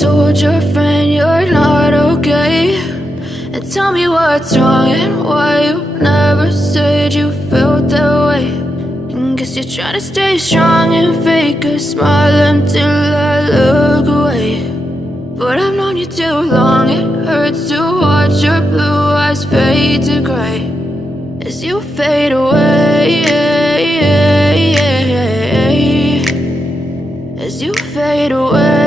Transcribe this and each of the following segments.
told your friend you're not okay, and tell me what's wrong and why you never said you felt that way. And guess you're trying to stay strong and fake a smile until I look away. But I've known you too long, it hurts to watch your blue eyes fade to gray as you fade away, as you fade away.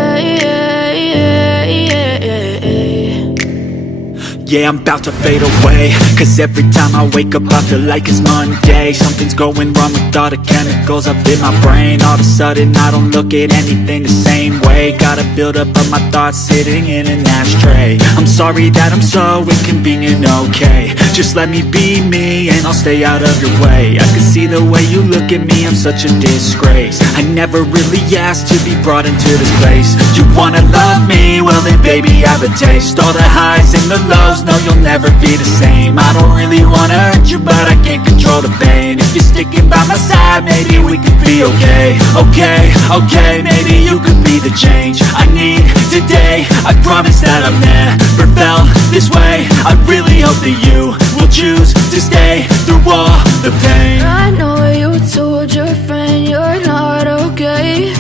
Yeah, I'm about to fade away, cause every time I wake up I feel like it's Monday. Something's going wrong with all the chemicals up in my brain. All of a sudden I don't look at anything the same way. Got a buildup of my thoughts sitting in an ashtray. I'm sorry that I'm so inconvenient, okay. Just let me be me and I'll stay out of your way. I can see the way you look at me, I'm such a disgrace. I never really asked to be brought into this place. You wanna love me? Well then baby I have a taste. All the highs and the lows, no you'll never be the same. I don't really wanna hurt you but I can't control the pain. If you're sticking by my side maybe we could be okay. Okay, maybe you could be the change I need today. I promise that I've never felt this way. I really hope that you will choose to stay through all the pain. I know you told your friend you're not okay,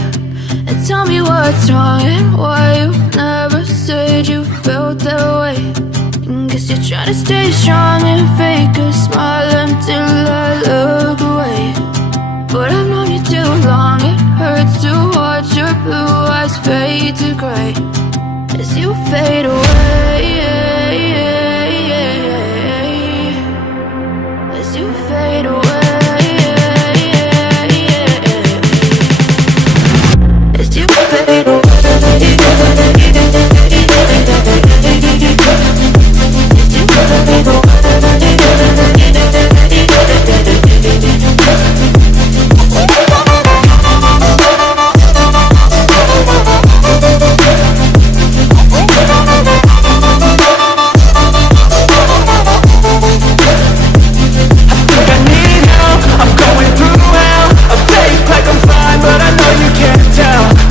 and tell me what's wrong and why you never said you felt that way. And guess you're trying to stay strong and fake a smile until I look away. But I've known you too long, it hurts to watch your blue eyes fade to gray as you fade away, as you fade away, as you fade away.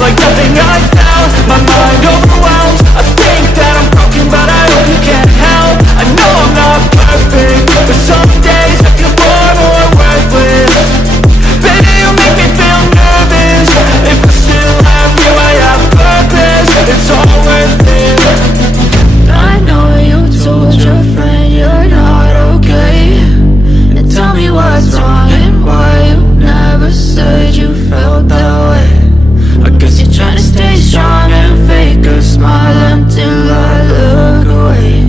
Like nothing I felt, my mind overwhelms. I think that I'm broken but I hope you can't help. I know I'm not perfect, but some days I feel far more worthless. Baby, you make me feel nervous. If I still have you, I have purpose. It's all worth it. I know you told your friend you're not okay, and tell me what's wrong and why you never said you felt that way. I guess you're trying to stay strong and fake a smile until I look away.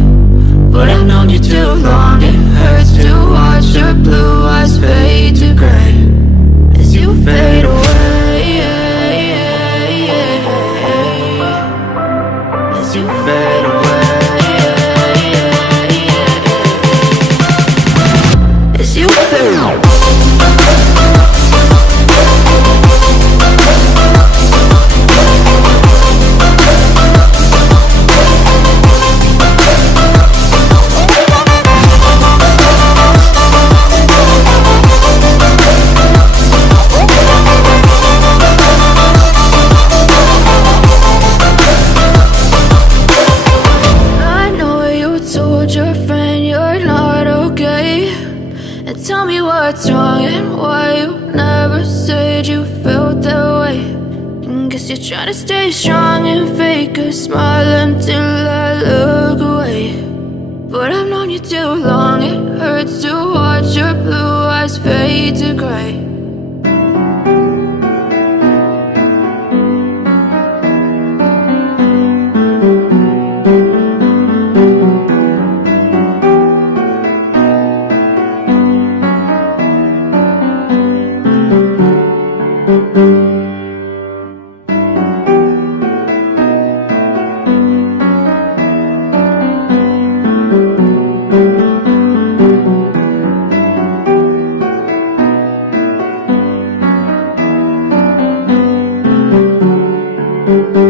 But I've known you too long, it hurts to watch your blue eyes fade to gray as you fade away, as you fade away, as you fade away. Tell me what's wrong and why you never said you felt that way. And guess you're trying to stay strong and fake a smile until I look away. But I've known you too long, it hurts to watch your blue eyes fade to gray. Thank you.